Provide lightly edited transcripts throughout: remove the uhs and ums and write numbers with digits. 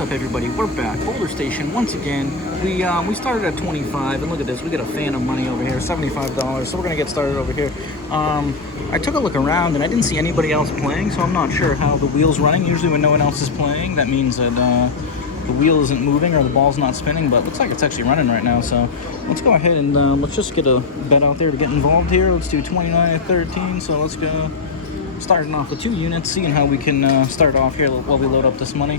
What's up, everybody? We're back. Boulder Station once again. We started at 25, and look at this. We got a fan of money over here, $75. So we're gonna get started over here. I took a look around, and I didn't see anybody else playing, so I'm not sure how the wheel's running. Usually, when no one else is playing, that means that the wheel isn't moving or the ball's not spinning. But it looks like it's actually running right now. So let's go ahead and let's just get a bet out there to get involved here. Let's do 29 at 13. So let's go. Starting off with 2 units, seeing how we can start off here while we load up this money.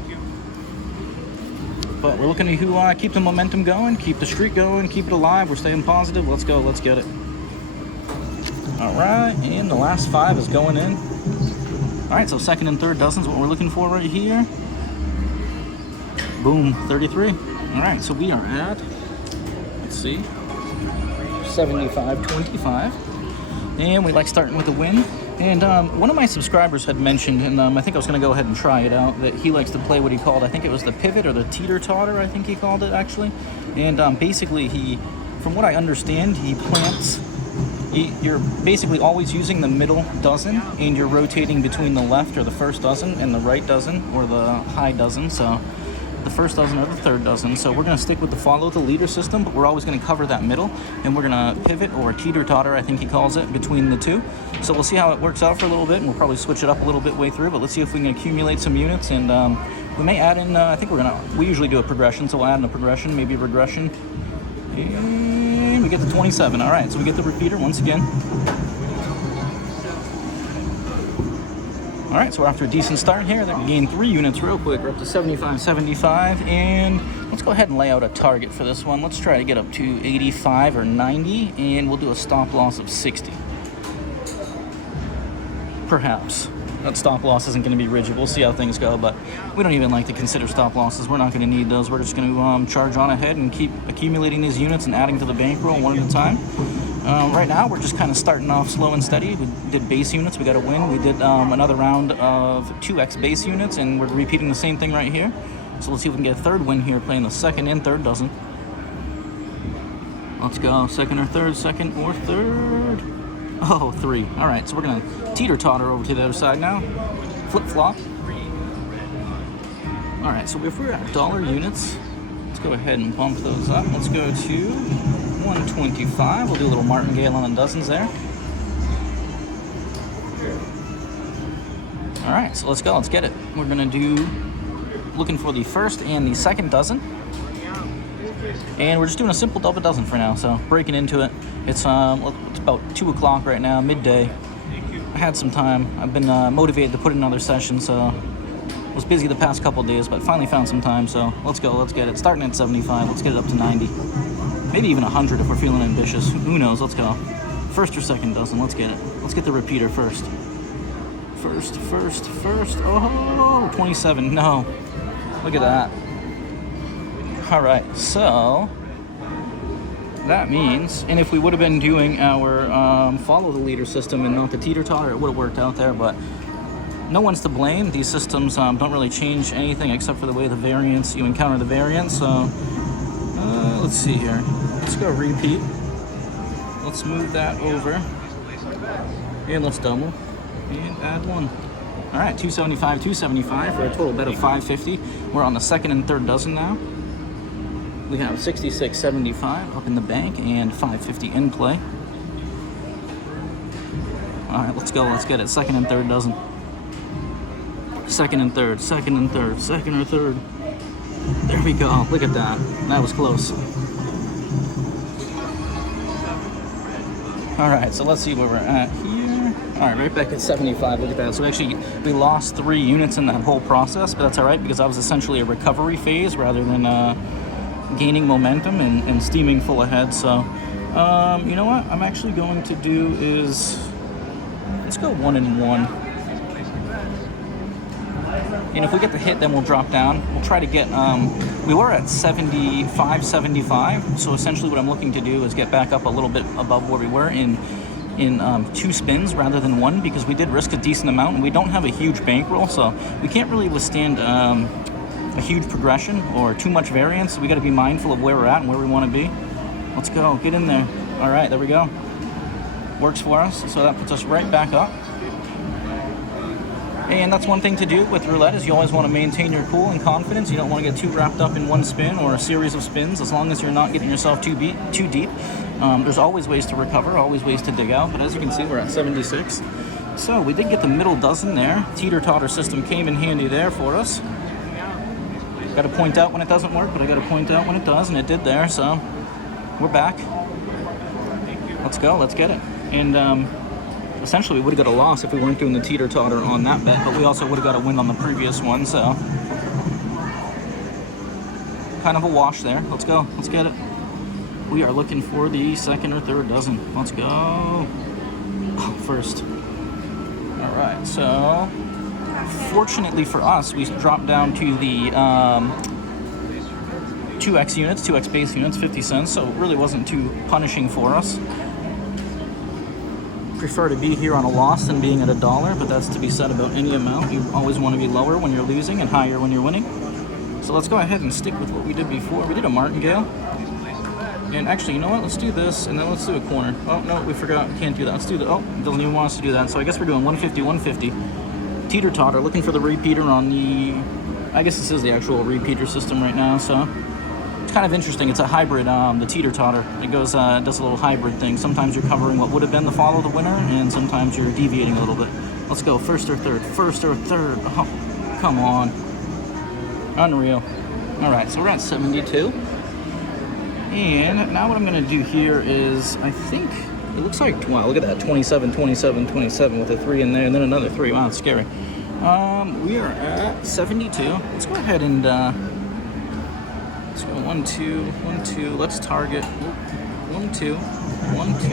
But we're looking to keep the momentum going, keep the streak going, keep it alive. We're staying positive. Let's go. Let's get it. All right, and the last 5 is going in. All right, so second and third dozens, what we're looking for right here. Boom, 33. All right, so we are at, let's see, 75.25. And we like starting with a win. And one of my subscribers had mentioned, and I think I was going to go ahead and try it out, that he likes to play what he called, I think it was the pivot or the teeter-totter, I think he called it, actually. And basically, from what I understand, he plants, you're basically always using the middle dozen, and you're rotating between the left or the first dozen and the right dozen or the high dozen. So the first dozen or the third dozen. So we're going to stick with the follow the leader system, but we're always going to cover that middle, and we're going to pivot, or teeter-totter, I think he calls it, between the two. So we'll see how it works out for a little bit, and we'll probably switch it up a little bit way through, but let's see if we can accumulate some units, and we may add in, I think we usually do a progression, so we'll add in a progression, maybe a regression, and we get to 27. All right, so we get the repeater once again. All right, so after a decent start here, we gained 3 units real quick. We're up to 75, and let's go ahead and lay out a target for this one. Let's try to get up to 85 or 90, and we'll do a stop loss of 60. Perhaps. That stop loss isn't going to be rigid. We'll see how things go, but we don't even like to consider stop losses. We're not going to need those. We're just going to charge on ahead and keep accumulating these units and adding to the bankroll one at a time. Right now, we're just kind of starting off slow and steady. We did base units. We got a win. We did another round of 2x base units, and we're repeating the same thing right here. So let's see if we can get a third win here, playing the second and third dozen. Let's go. Second or third. Oh, 3. All right, so we're going to teeter-totter over to the other side now. Flip-flop. All right, so if we're at dollar units, let's go ahead and bump those up. Let's go to 125. We'll do a little martingale on the dozens there. All right, so let's go. Let's get it. We're going to do, looking for the first and the second dozen. And we're just doing a simple double dozen for now, so breaking into it. It's about 2 o'clock right now, midday. I had some time. I've been motivated to put in another session, so I was busy the past couple days, but finally found some time, so let's go, let's get it. Starting at 75, let's get it up to 90. Maybe even 100 if we're feeling ambitious. Who knows, let's go. First or second dozen, let's get it. Let's get the repeater first. First. Oh, 27, no. Look at that. All right, so that means, and if we would have been doing our follow the leader system and not the teeter-totter, it would have worked out there, but no one's to blame. These systems don't really change anything except for the way the variance, you encounter the variance. So let's see here. Let's go repeat. Let's move that over. And let's double. And add 1. All right, 275 for a total bet of 550. We're on the second and third dozen now. We have 66.75 up in the bank and 550 in play. All right, let's go. Let's get it. Second and third dozen. Second or third. There we go. Look at that. That was close. All right, so let's see where we're at here. All right, right back at 75. Look at that. So actually, we lost 3 units in that whole process, but that's all right because that was essentially a recovery phase rather than gaining momentum and steaming full ahead. So you know what I'm actually going to do is, let's go 1 and 1, and if we get the hit, then we'll drop down. We'll try to get we were at 75, so essentially what I'm looking to do is get back up a little bit above where we were in 2 spins rather than 1, because we did risk a decent amount and we don't have a huge bankroll, so we can't really withstand a huge progression or too much variance. We got to be mindful of where we're at and where we want to be. Let's go, get in there. All right, there we go. Works for us, so that puts us right back up. And that's one thing to do with roulette is you always want to maintain your cool and confidence. You don't want to get too wrapped up in one spin or a series of spins, as long as you're not getting yourself too deep. There's always ways to recover, always ways to dig out, but as you can see, we're at 76. So we did get the middle dozen there. Teeter-totter system came in handy there for us. Got to point out when it doesn't work, but I got to point out when it does, and it did there, so we're back. Let's go, let's get it. And essentially, we would have got a loss if we weren't doing the teeter-totter on that bet, but we also would have got a win on the previous one, so kind of a wash there. Let's go. Let's get it. We are looking for the second or third dozen. Let's go. Oh, first. All right, so fortunately for us, we dropped down to the 2x units, 2x base units, 50 cents, so it really wasn't too punishing for us. Prefer to be here on a loss than being at $1, but that's to be said about any amount. You always want to be lower when you're losing and higher when you're winning. So let's go ahead and stick with what we did before. We did a martingale. And actually, you know what? Let's do this, and then let's do a corner. Oh, no, we forgot. We can't do that. Let's do the... Oh, it doesn't even want us to do that. So I guess we're doing 150, 150. Teeter-totter, looking for the repeater on the... I guess this is the actual repeater system right now, so... It's kind of interesting. It's a hybrid, the teeter-totter. It goes, does a little hybrid thing. Sometimes you're covering what would have been the follow the winner, and sometimes you're deviating a little bit. Let's go, first or third. First or third. Oh, come on. Unreal. All right, so we're at 72. And now what I'm going to do here is, I think, it looks like, wow, look at that, 27, 27, 27 with a 3 in there, and then another 3. Wow, it's scary. We are at 72. Let's go ahead and, let's go 1, 2, 1, 2. Let's target 1, 2, 1, 2,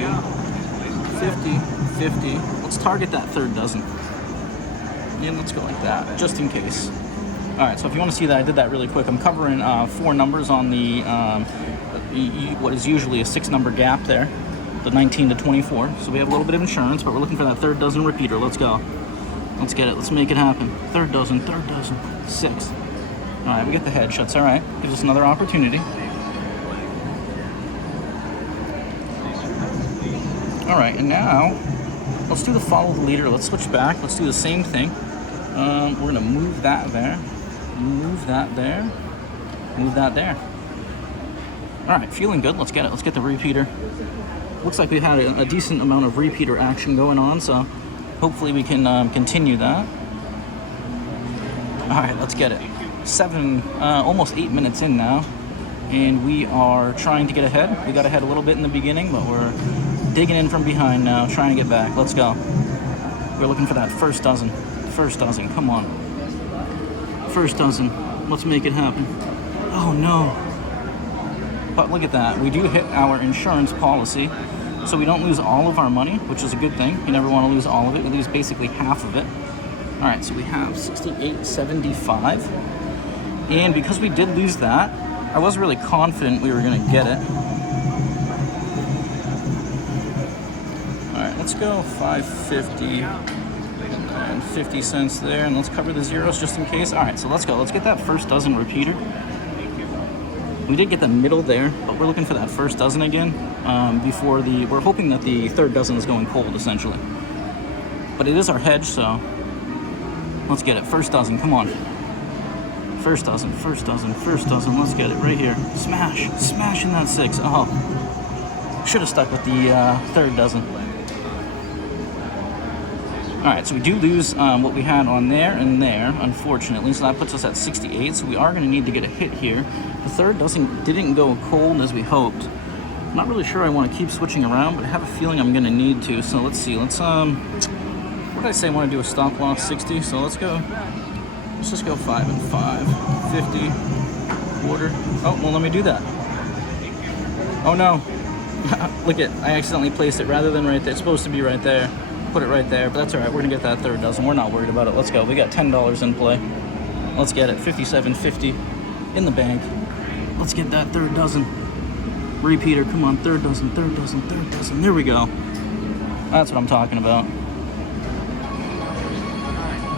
50, 50. Let's target that third dozen. And let's go like that, just in case. All right, so if you want to see that, I did that really quick. I'm covering 4 numbers on the, what is usually a 6-number gap there, the 19 to 24. So we have a little bit of insurance, but we're looking for that third dozen repeater. Let's go. Let's get it. Let's make it happen. Third dozen, 6. All right, we get the headshots. All right, gives us another opportunity. All right, and now let's do the follow the leader. Let's switch back. Let's do the same thing. We're gonna move that there, move that there, move that there. All right, feeling good. Let's get it. Let's get the repeater. Looks like we had a decent amount of repeater action going on, so hopefully we can continue that. All right, let's get it. Almost 8 minutes in now, and we are trying to get ahead. We got ahead a little bit in the beginning, but we're digging in from behind now, trying to get back. Let's go. We're looking for that first dozen. First dozen, come on. First dozen. Let's make it happen. Oh no. But look at that. We do hit our insurance policy, so we don't lose all of our money, which is a good thing. You never want to lose all of it. We lose basically half of it. All right, so we have 68.75. And because we did lose that, I was really confident we were going to get it. All right, let's go 550 and 50 cents there, and let's cover the zeros just in case. All right, so let's go. Let's get that first dozen repeater. We did get the middle there, but we're looking for that first dozen again before we're hoping that the third dozen is going cold, essentially. But it is our hedge, so let's get it. First dozen, come on. First dozen, first dozen, first dozen. Let's get it right here. Smash, smash in that 6. Oh, should have stuck with the third dozen. All right, so we do lose what we had on there and there, unfortunately. So that puts us at 68. So we are going to need to get a hit here. The third didn't go cold as we hoped. I'm not really sure I want to keep switching around, but I have a feeling I'm going to need to. So let's see. Let's what did I say? I want to do a stop loss 60. So let's go. Let's just go 5 and 5, 50, quarter. Oh, well, let me do that. Oh no! Look at, I accidentally placed it rather than right there. It's supposed to be right there. Put it right there, but that's all right. We're gonna get that third dozen. We're not worried about it. Let's go. We got $10 in play. Let's get it. 57.50 in the bank. Let's get that third dozen. Repeater, come on. Third dozen, third dozen, third dozen. There we go. That's what I'm talking about.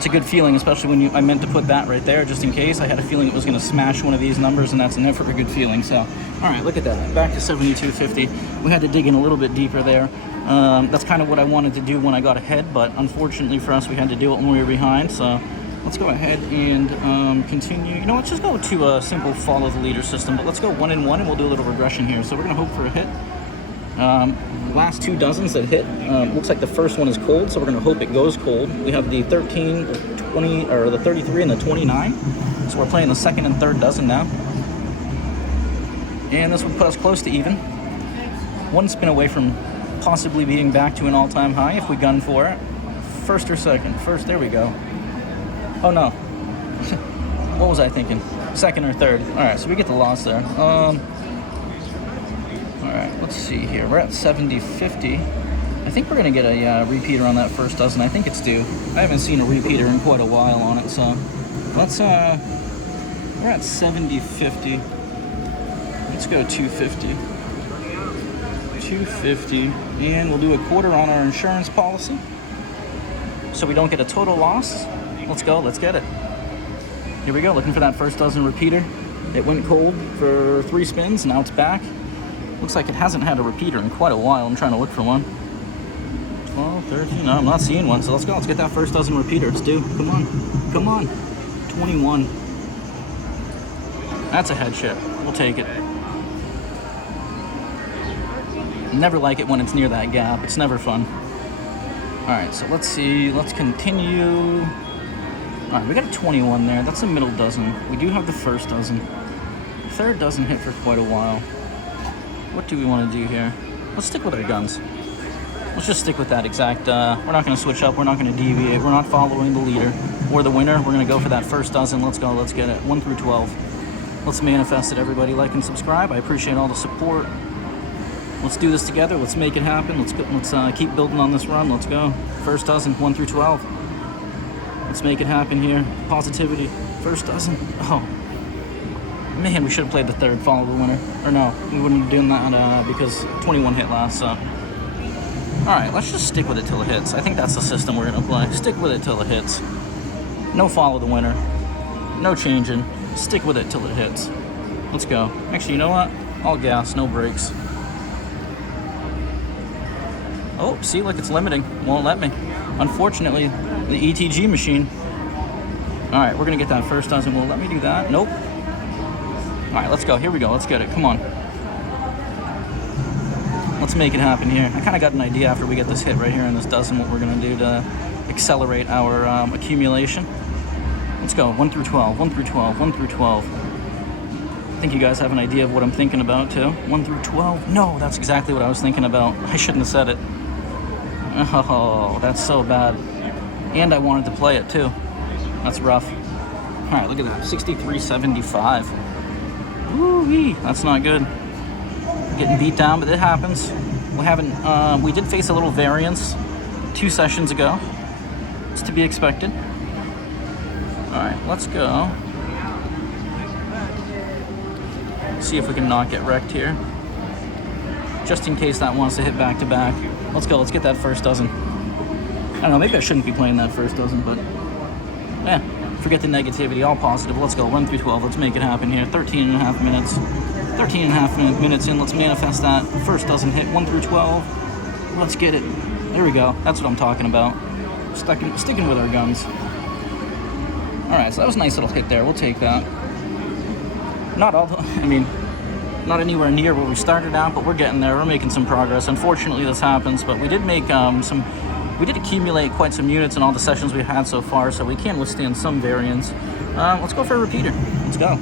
It's a good feeling, especially when I meant to put that right there just in case. I had a feeling it was going to smash one of these numbers, and that's never a good feeling. So, all right, look at that. Back to 72.50. We had to dig in a little bit deeper there. That's kind of what I wanted to do when I got ahead, but unfortunately for us, we had to do it when we were behind. So let's go ahead and continue. You know, let's just go to a simple follow the leader system, but let's go 1 and 1, and we'll do a little regression here. So we're going to hope for a hit. Last 2 dozens that hit, looks like the first one is cold, so we're going to hope it goes cold. We have the 13, 20, or the 33 and the 29, so we're playing the second and third dozen now. And this would put us close to even. 1 spin away from possibly being back to an all-time high if we gun for it. First or second? First, there we go. Oh no. What was I thinking? Second or third. Alright, so we get the loss there. Alright, let's see here. We're at 70.50. I think we're going to get a repeater on that first dozen. I think it's due. I haven't seen a repeater in quite a while on it, so let's, we're at 70.50. Let's go 250. 250. And we'll do a quarter on our insurance policy so we don't get a total loss. Let's go. Let's get it. Here we go. Looking for that first dozen repeater. It went cold for 3 spins. Now it's back. Looks like it hasn't had a repeater in quite a while. I'm trying to look for one. 12, 13. No, I'm not seeing one. So let's go. Let's get that first dozen repeater. It's due. Come on. Come on. 21. That's a head chip. We'll take it. Never like it when it's near that gap. It's never fun. Alright, so let's see. Let's continue. Alright, we got a 21 there. That's a middle dozen. We do have the first dozen. Third doesn't hit for quite a while. What do we want to do here? Let's stick with our guns. Let's just stick with that exact, we're not going to switch up, we're not going to deviate, we're not following the leader or the winner. We're going to go for that first dozen. Let's go, let's get it. 1 through 12. Let's manifest it, everybody. Like and subscribe. I appreciate all the support. Let's do this together. Let's make it happen. Let's keep building on this run. Let's go. First dozen, 1 through 12. Let's make it happen here. Positivity. First dozen. Oh. Man, we should have played the third, follow the winner. Or no, we wouldn't have done that because 21 hit last, so. Alright, let's just stick with it till it hits. I think that's the system we're going to play. Stick with it till it hits. No follow the winner. No changing. Stick with it till it hits. Let's go. Actually, you know what? All gas, no brakes. Oh, see, look, it's limiting. Won't let me. Unfortunately, the ETG machine. Alright, we're going to get that first dozen. Will it let me do that? Nope. Alright, let's go. Here we go. Let's get it. Come on. Let's make it happen here. I kind of got an idea after we get this hit right here in this dozen what we're going to do to accelerate our accumulation. Let's go. 1 through 12. 1 through 12. 1 through 12. I think you guys have an idea of what I'm thinking about, too. 1 through 12. No, that's exactly what I was thinking about. I shouldn't have said it. Oh, that's so bad. And I wanted to play it, too. That's rough. Alright, look at that. 63.75. Woo-wee. That's not good. Getting beat down, but it happens. We did face a little variance 2 sessions ago. It's to be expected. Alright, let's go. See if we can not get wrecked here. Just in case that wants to hit back to back. Let's go, let's get that first dozen. I don't know, maybe I shouldn't be playing that first dozen, but forget the negativity, all positive. Let's go, 1 through 12, let's make it happen here. 13 and a half minutes. 13 and a half minutes in, let's manifest that. First dozen hit, 1 through 12. Let's get it. There we go, that's what I'm talking about. Sticking with our guns. Alright, so that was a nice little hit there, we'll take that. Not anywhere near where we started out, but we're getting there. We're making some progress. Unfortunately, this happens, but we did make we did accumulate quite some units in all the sessions we've had so far, so we can withstand some variance. Let's go for a repeater. Let's go.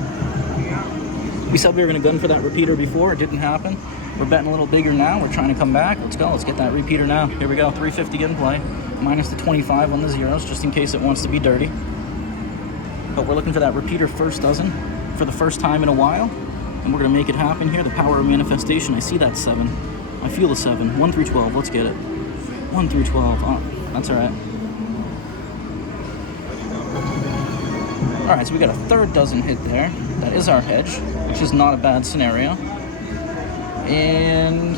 We said we were going to gun for that repeater before. It didn't happen. We're betting a little bigger now. We're trying to come back. Let's go. Let's get that repeater now. Here we go. 350 in play. Minus the 25 on the zeros, just in case it wants to be dirty. But we're looking for that repeater first dozen for the first time in a while. And we're going to make it happen here. The power of manifestation. I see that 7. I feel the 7. 1 through 12. Let's get it. 1 through 12. Oh, that's all right. All right, so we got a third dozen hit there. That is our hedge, which is not a bad scenario. And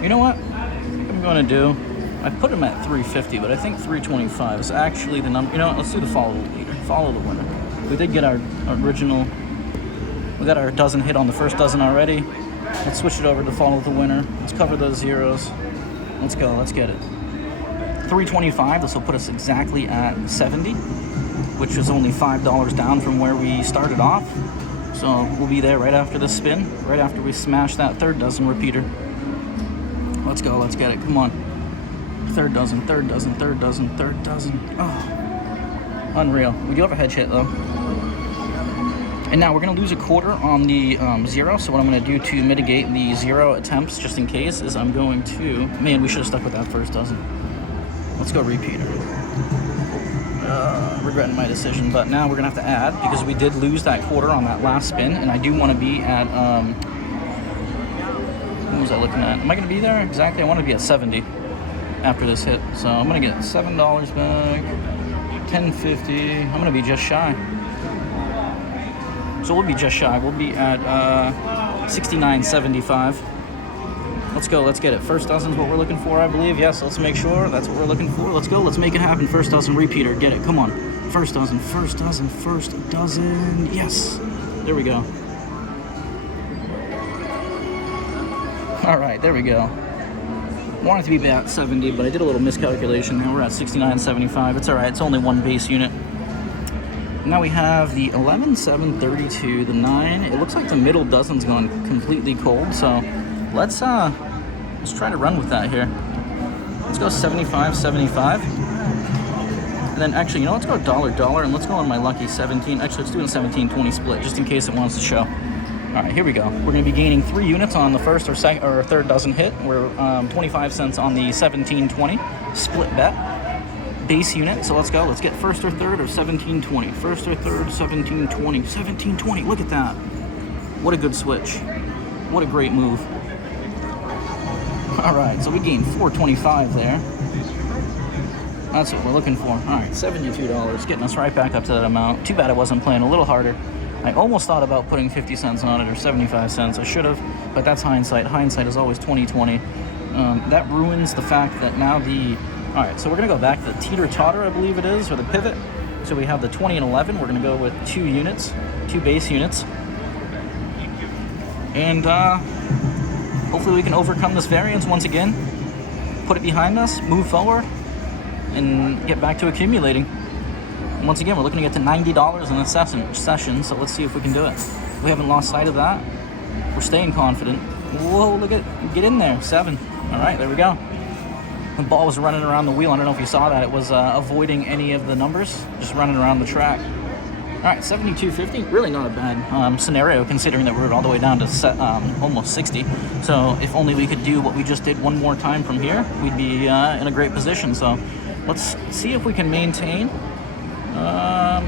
you know what I'm going to do? I put them at 350, but I think 325 is actually the number. You know what? Let's do the follow the leader. Follow the winner. We did get our original. We got our dozen hit on the first dozen already. Let's switch it over to follow the winner. Let's cover those zeros. Let's go. Let's get it. 325. This will put us exactly at 70, which is only $5 down from where we started off. So we'll be there right after this spin, right after we smash that third dozen repeater. Let's go. Let's get it. Come on. Third dozen, third dozen, third dozen, third dozen. Oh, unreal. We do have a hedge hit though. And now we're going to lose a quarter on the zero. So what I'm going to do to mitigate the zero attempts, just in case, is I'm going to... Man, we should have stuck with that first dozen. Let's go repeater. Regretting my decision, but now we're going to have to add, because we did lose that quarter on that last spin, and I do want to be at... what was I looking at? Am I going to be there? Exactly, I want to be at 70 after this hit. So I'm going to get $7 back, $10.50. I'm going to be just shy. So we'll be just shy. We'll be at $69.75. Let's go. Let's get it. First dozen is what we're looking for, I believe. Yes, let's make sure that's what we're looking for. Let's go. Let's make it happen. First dozen repeater. Get it. Come on. First dozen. First dozen. First dozen. Yes. There we go. All right. There we go. Wanted to be at 70, but I did a little miscalculation. Now we're at 69.75. It's all right. It's only one base unit. Now we have the 11, 7, 32, the 9. It looks like the middle dozen's gone completely cold, so let's try to run with that here. Let's go 75, 75. And then actually, you know, let's go dollar, and let's go on my lucky 17. Actually, let's do a 17-20 split, just in case it wants to show. All right, here we go. We're going to be gaining 3 units on the first or second or third dozen hit. We're 25 cents on the 17-20 split bet. Base unit, so let's go. Let's get first or third or 17-20. First or third, 17-20. 17-20, look at that. What a good switch. What a great move. All right, so we gained $4.25 there. That's what we're looking for. All right, $72, getting us right back up to that amount. Too bad I wasn't playing a little harder. I almost thought about putting 50 cents on it or 75 cents. I should have, but that's hindsight. Hindsight is always 20/20. That ruins the fact that now the... All right, so we're going to go back to the teeter-totter, I believe it is, or the pivot. So we have the 20 and 11. We're going to go with 2 units, 2 base units. And hopefully we can overcome this variance once again, put it behind us, move forward, and get back to accumulating. And once again, we're looking to get to $90 in a session, so let's see if we can do it. We haven't lost sight of that. We're staying confident. Whoa, look at, get in there, 7. All right, there we go. The ball was running around the wheel. I don't know if you saw that. It was avoiding any of the numbers, just running around the track. All right, 72.50, really not a bad scenario considering that we're all the way down to almost 60. So if only we could do what we just did one more time from here, we'd be in a great position. So let's see if we can maintain.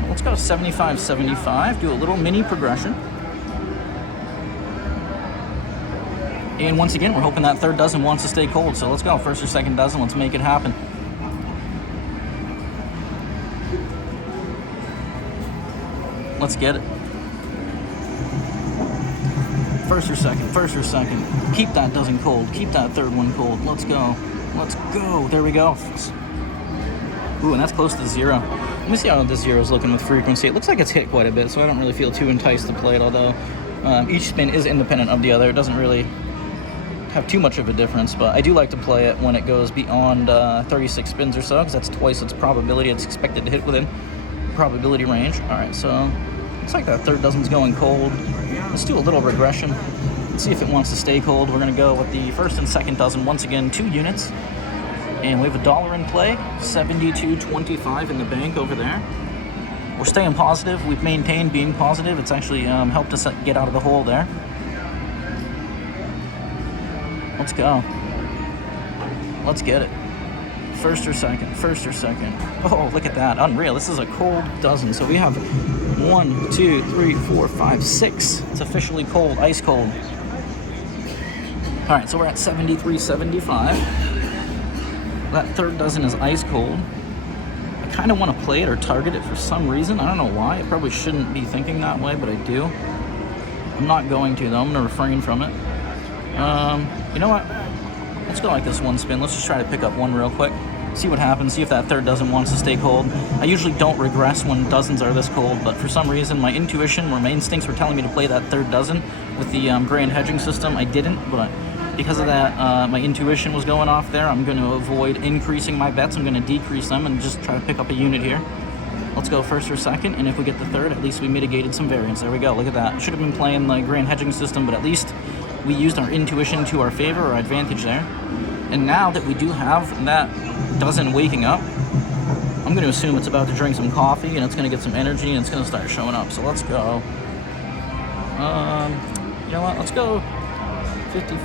Let's go 75-75, do a little mini progression. And once again, we're hoping that third dozen wants to stay cold. So let's go, first or second dozen, let's make it happen. Let's get it. First or second. Keep that dozen cold. Keep that third one cold. Let's go. Let's go. There we go. Ooh, and that's close to 0. Let me see how this 0 is looking with frequency. It looks like it's hit quite a bit, so I don't really feel too enticed to play it, although each spin is independent of the other. It doesn't really have too much of a difference, but I do like to play it when it goes beyond 36 spins or so, because that's twice its probability it's expected to hit within probability range. All right, so looks like that third dozen's going cold. Let's do a little regression. Let's see if it wants to stay cold. We're gonna go with the first and second dozen, once again, 2 units. And we have $1 in play, 72.25 in the bank over there. We're staying positive. We've maintained being positive. It's actually helped us get out of the hole there. Let's go. Let's get it. First or second. Oh, look at that. Unreal. This is a cold dozen. So we have 1, 2, 3, 4, 5, 6. It's officially cold, ice cold. All right, so we're at 73.75. That third dozen is ice cold. I kind of want to play it or target it for some reason. I don't know why. I probably shouldn't be thinking that way, but I do. I'm not going to, though. I'm going to refrain from it. You know what? Let's go like this one spin. Let's just try to pick up one real quick. See what happens, see if that third dozen wants to stay cold. I usually don't regress when dozens are this cold, but for some reason my intuition or my instincts were telling me to play that third dozen with the grand hedging system. I didn't, but because of that, my intuition was going off there. I'm going to avoid increasing my bets. I'm going to decrease them and just try to pick up a unit here. Let's go first or second, and if we get the third, at least we mitigated some variance. There we go, look at that. Should have been playing the grand hedging system, but at least we used our intuition to our favor, our advantage there. And now that we do have that dozen waking up, I'm going to assume it's about to drink some coffee and it's going to get some energy and it's going to start showing up. So let's go. You know what? Let's go 50,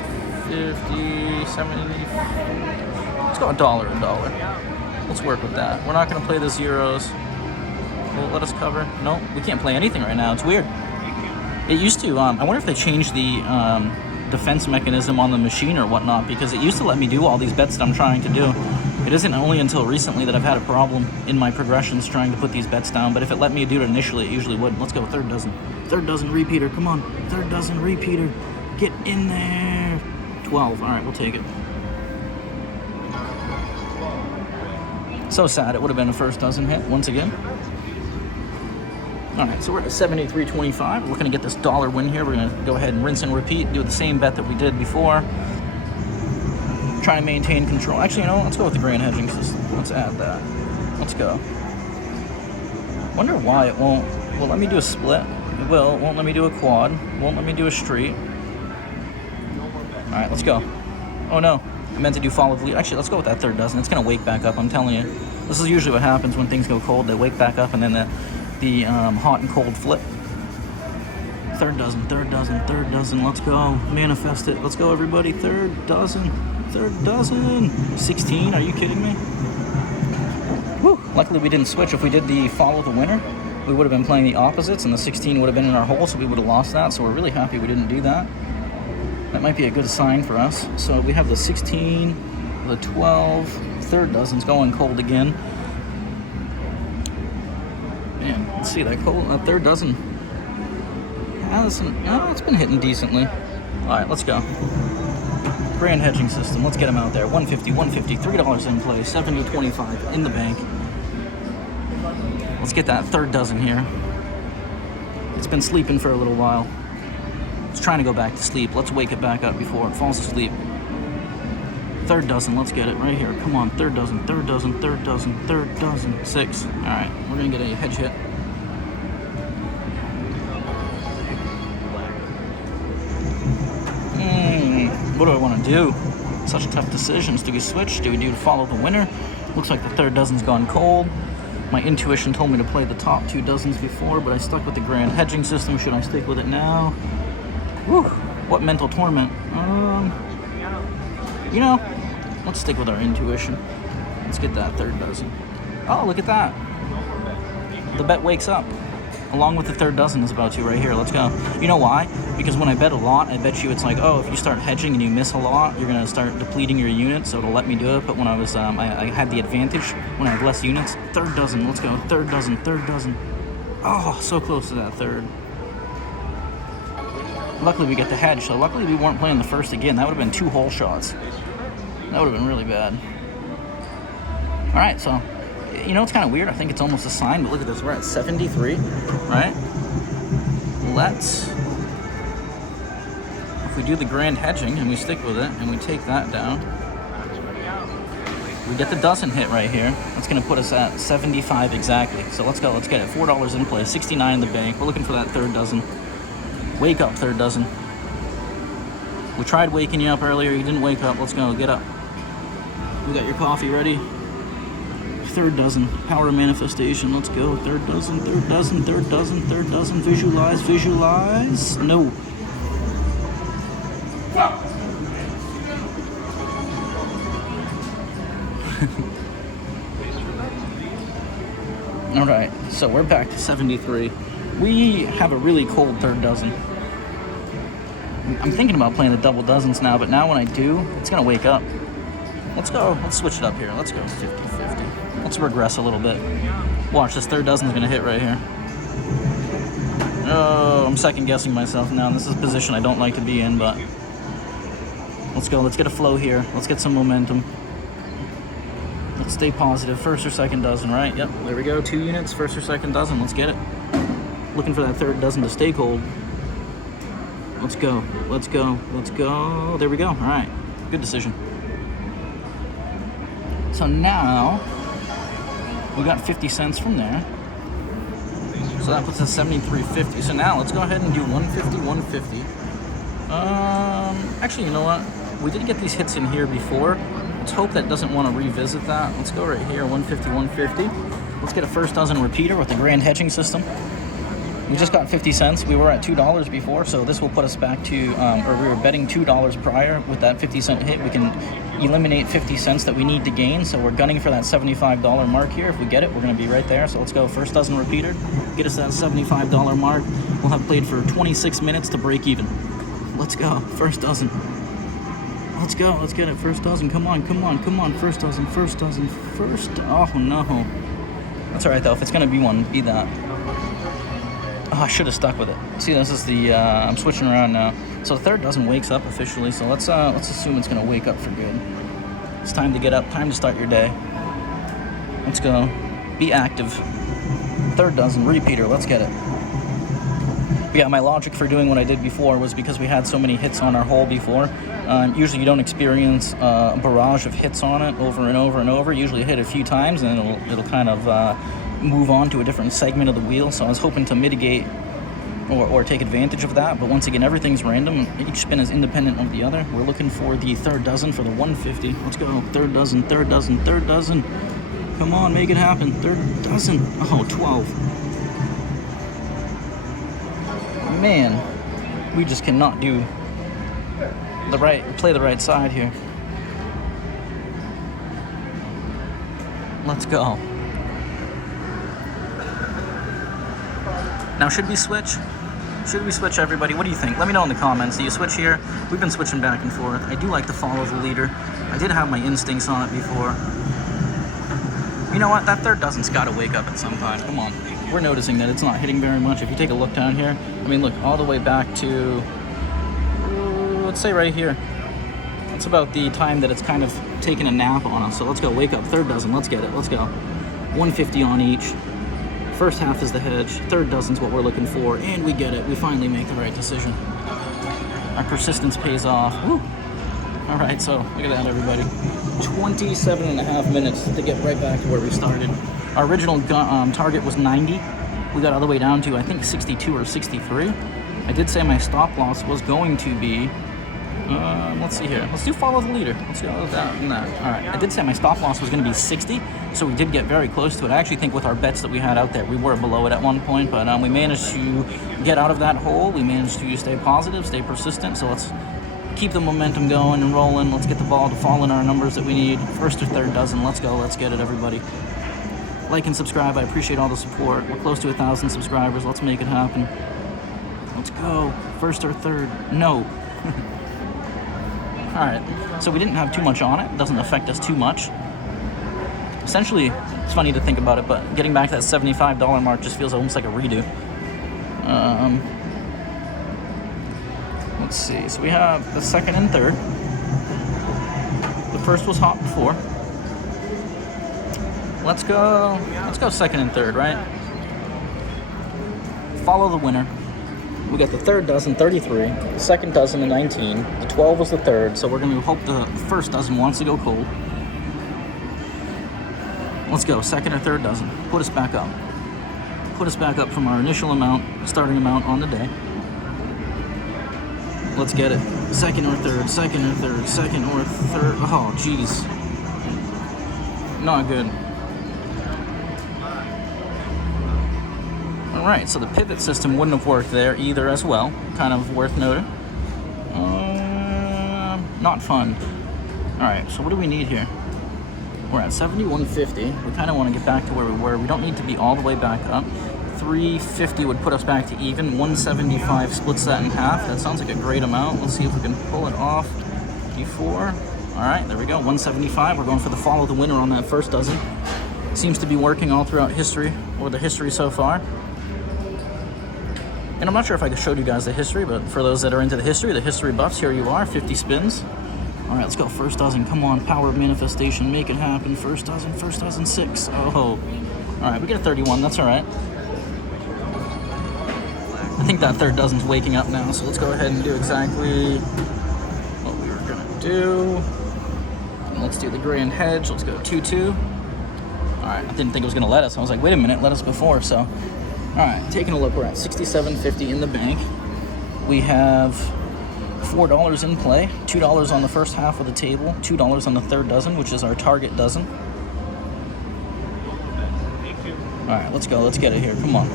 50, 70. Let's go $1, $1. Let's work with that. We're not going to play the zeros. Will it let us cover? No, we can't play anything right now. It's weird. It used to, I wonder if they changed the defense mechanism on the machine or whatnot, because it used to let me do all these bets that I'm trying to do. It isn't only until recently that I've had a problem in my progressions trying to put these bets down, but if it let me do it initially, it usually would. Let's go third dozen. Third dozen repeater, come on. Third dozen repeater. Get in there. 12, all right, we'll take it. So sad, it would have been a first dozen hit once again. All right, so we're at 73.25. We're looking to get this dollar win here. We're gonna go ahead and rinse and repeat, do the same bet that we did before. Try to maintain control. Actually, you know, let's go with the grand hedging system. Let's add that. Let's go. Wonder why it won't let me do a split. It will. It won't let me do a quad. Won't let me do a street. All right, let's go. Oh no, I meant to do follow the lead. Actually, let's go with that third dozen. It's gonna wake back up, I'm telling you. This is usually what happens when things go cold. They wake back up and then the hot and cold flip. Third dozen, third dozen, third dozen. Let's go. Manifest it. Let's go, everybody. Third dozen. Third dozen. 16. Are you kidding me? Whew. Luckily, we didn't switch. If we did the follow the winner, we would have been playing the opposites, and the 16 would have been in our hole, so we would have lost that. So we're really happy we didn't do that. That might be a good sign for us. So we have the 16, the 12, third dozen's going cold again. Man, let's see, that third dozen hasn't, no, it's been hitting decently. All right, let's go. Grand hedging system, let's get them out there. 150, 150, $3 in play, 70.25 in the bank. Let's get that third dozen here. It's been sleeping for a little while. It's trying to go back to sleep. Let's wake it back up before it falls asleep. Third dozen, let's get it right here. Come on, third dozen, third dozen, third dozen, third dozen, 6. All right, we're gonna get a hedge hit. What do I want to do? Such tough decisions. Do we switch? Do we do follow the winner? Looks like the third dozen's gone cold. My intuition told me to play the top 2 dozens before, but I stuck with the grand hedging system. Should I stick with it now? Whew, what mental torment. You know, let's stick with our intuition. Let's get that third dozen. Oh, look at that. The bet wakes up. Along with the third dozen is about to right here. Let's go. You know why? Because when I bet a lot, I bet you it's like, oh, if you start hedging and you miss a lot, you're going to start depleting your units, so it'll let me do it. But when I was, I had the advantage when I have less units. Third dozen. Let's go. Third dozen. Third dozen. Oh, so close to that third. Luckily, we get the hedge. So luckily, we weren't playing the first again. That would have been 2 hole shots. That would have been really bad. All right, so, you know, it's kind of weird. I think it's almost a sign, but look at this. We're at 73, right? Let's, if we do the grand hedging and we stick with it and we take that down, we get the dozen hit right here. That's going to put us at 75 exactly. So let's go. Let's get it. $4 in play, 69 in the bank. We're looking for that third dozen. Wake up, third dozen. We tried waking you up earlier. You didn't wake up. Let's go. Get up. We got your coffee ready. Third dozen. Power of manifestation. Let's go. Third dozen. Third dozen. Third dozen. Third dozen. Visualize. Visualize. No. All right. So we're back to 73. We have a really cold third dozen. I'm thinking about playing the double dozens now, but now when I do, it's going to wake up. Let's go. Let's switch it up here. Let's go 50-50. Let's regress a little bit. Watch, this third dozen is going to hit right here. Oh, I'm second guessing myself now. This is a position I don't like to be in, but Let's go. Let's get a flow here. Let's get some momentum. Let's stay positive. First or second dozen, right? Yep. There we go. 2 units. First or second dozen. Let's get it. Looking for that third dozen to stay cold. Let's go. Let's go. Let's go. There we go. All right. Good decision. So now we got 50 cents from there. So that puts us 73.50. So now let's go ahead and do 150, 150. Actually, you know what? We did get these hits in here before. Let's hope that doesn't want to revisit that. Let's go right here, 150, 150. Let's get a first dozen repeater with the grand hedging system. We just got 50 cents. We were at $2 before, so this will put us back to, or we were betting $2 prior. With that 50-cent hit, we can eliminate 50 cents that we need to gain. So we're gunning for that $75 mark here. If we get it, we're going to be right there. So let's go first dozen repeater. Get us that $75 mark. We'll have played for 26 minutes to break even. Let's go. First dozen. Let's go. Let's get it. First dozen. Come on. Come on. Come on. First dozen. First dozen. First. Oh, no. That's all right, though. If it's going to be one, be that. Oh, I should have stuck with it. See, this is the, I'm switching around now. So the third dozen wakes up officially, so let's assume it's gonna wake up for good. It's time to get up, time to start your day. Let's go. Be active. Third dozen, repeater, let's get it. But yeah, my logic for doing what I did before was because we had so many hits on our hole before. Usually you don't experience a barrage of hits on it over and over and over. Usually you hit a few times and then it'll kind of move on to a different segment of the wheel. So I was hoping to mitigate or take advantage of that. But once again, everything's random. Each spin is independent of the other. We're looking for the third dozen for the 150. Let's go. Third dozen, third dozen, third dozen. Come on, make it happen. Third dozen. Oh, 12. Man, we just cannot play the right side here. Let's go. Now, should we switch? Should we switch, everybody? What do you think? Let me know in the comments. Do you switch here? We've been switching back and forth. I do like to follow the leader. I did have my instincts on it before. You know what? That third dozen's got to wake up at some time. Come on. We're noticing that it's not hitting very much. If you take a look down here, I mean, look, all the way back to, let's say right here. That's about the time that it's kind of taking a nap on us. So let's go. Wake up. Third dozen. Let's get it. Let's go. 150 on each. First half is the hedge, third dozen's what we're looking for, and we get it. We finally make the right decision. Our persistence pays off. Woo. All right, so look at that, everybody. 27 and a half minutes to get right back to where we started. Our original target was 90. We got all the way down to, I think, 62 or 63. I did say my stop loss was going to be, let's see here. Let's do follow the leader. Let's go with that and that. All right, I did say my stop loss was going to be 60, so we did get very close to it. I actually think with our bets that we had out there, we were below it at one point, but we managed to get out of that hole. We managed to stay positive, stay persistent, so let's keep the momentum going and rolling. Let's get the ball to fall in our numbers that we need. First or third dozen. Let's go. Let's get it, everybody. Like and subscribe. I appreciate all the support. We're close to 1,000 subscribers. Let's make it happen. Let's go. First or third. No. All right, so we didn't have too much on it. It doesn't affect us too much. Essentially, it's funny to think about it, but getting back to that $75 mark just feels almost like a redo. Let's see. So we have the second and third. The first was hot before. Let's go second and third, right? Follow the winner. We got the third dozen, 33, second dozen, the 19, the 12 was the third, so we're going to hope the first dozen wants to go cold. Let's go, second or third dozen. Put us back up. Put us back up from our initial amount, starting amount on the day. Let's get it. Second or third, second or third, second or third. Oh, jeez. Not good. Alright, so the pivot system wouldn't have worked there either as well. Kind of worth noting. Not fun. Alright, so what do we need here? We're at 71.50. We kind of want to get back to where we were. We don't need to be all the way back up. 350 would put us back to even. 175 splits that in half. That sounds like a great amount. Let's see if we can pull it off before. Alright, there we go. 175. We're going for the follow the winner on that first dozen. Seems to be working all throughout history, or the history so far. And I'm not sure if I showed you guys the history, but for those that are into the history buffs, here you are, 50 spins. All right, let's go. First dozen. Come on, power of manifestation. Make it happen. First dozen, 6. Oh. All right, we get a 31. That's all right. I think that third dozen's waking up now, so let's go ahead and do exactly what we were gonna do. And let's do the grand hedge. Let's go 2-2. All right, I didn't think it was gonna let us. I was like, wait a minute, let us before. So, all right, taking a look, we're at $67.50 in the bank. We have $4 in play, $2 on the first half of the table, $2 on the third dozen, which is our target dozen. All right, let's go. Let's get it here. Come on.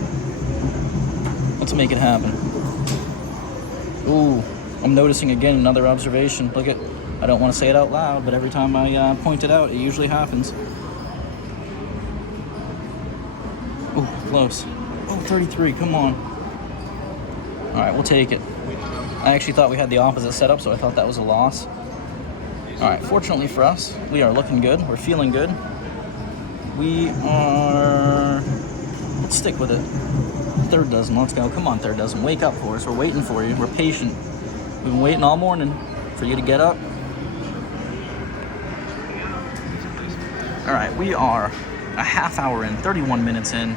Let's make it happen. Ooh, I'm noticing again another observation. Look at, I don't want to say it out loud, but every time I point it out, it usually happens. Ooh, close. Oh, 33, come on. All right, we'll take it. I actually thought we had the opposite setup, so I thought that was a loss. All right, fortunately for us, we are looking good. We're feeling good. Let's stick with it. Third dozen, let's go. Come on, third dozen. Wake up for us. We're waiting for you. We're patient. We've been waiting all morning for you to get up. All right, we are a half hour in, 31 minutes in.